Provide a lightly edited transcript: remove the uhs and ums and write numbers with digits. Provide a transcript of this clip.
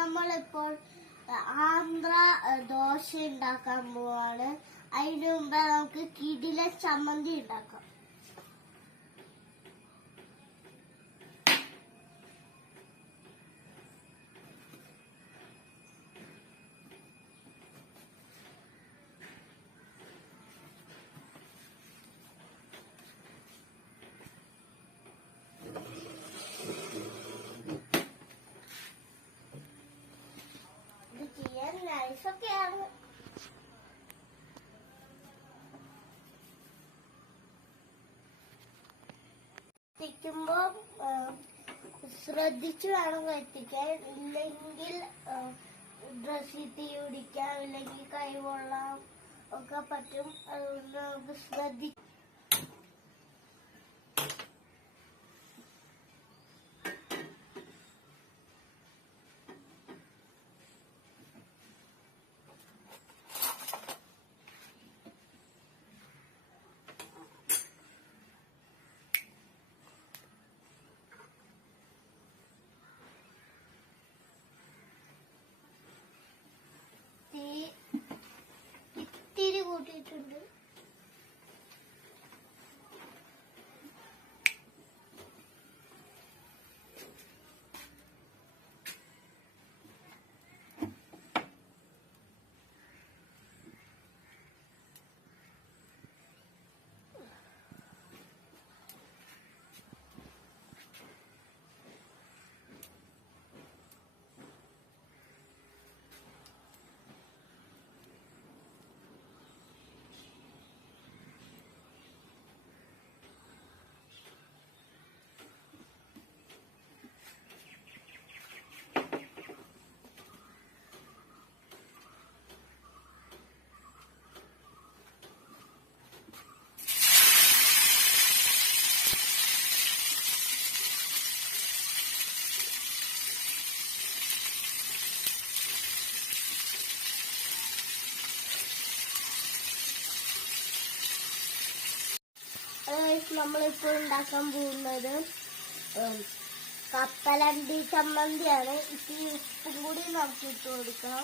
നമ്മളിപ്പോൾ ആന്ധ്ര ദോശ ഉണ്ടാക്കാൻ പോവാണ്. അതിനു മുമ്പ് നമുക്ക് കിടില ചമ്മന്തി ഉണ്ടാക്കാം. നൈസൊക്കെയാണ്. എത്തിക്കുമ്പോ ശ്രദ്ധിച്ചു വേണം എത്തിക്കാൻ. ഇല്ലെങ്കിൽ ഡ്രസ്സിൽ തീ പിടിക്കാം, ഇല്ലെങ്കിൽ കൈ കൊള്ളാം ഒക്കെ പറ്റും. അതുകൊണ്ട് നമുക്ക് ശ്രദ്ധിച്ചു. ഇത്തിരി കൂട്ടിയിട്ടുണ്ട്. നമ്മളിപ്പോൾ ഉണ്ടാക്കാൻ പോകുന്നത് കപ്പലണ്ടി ചമ്മന്തിയാണ്. ഇത്തിരി ഉപ്പും കൂടി നമുക്ക് ഇട്ട് കൊടുക്കാം.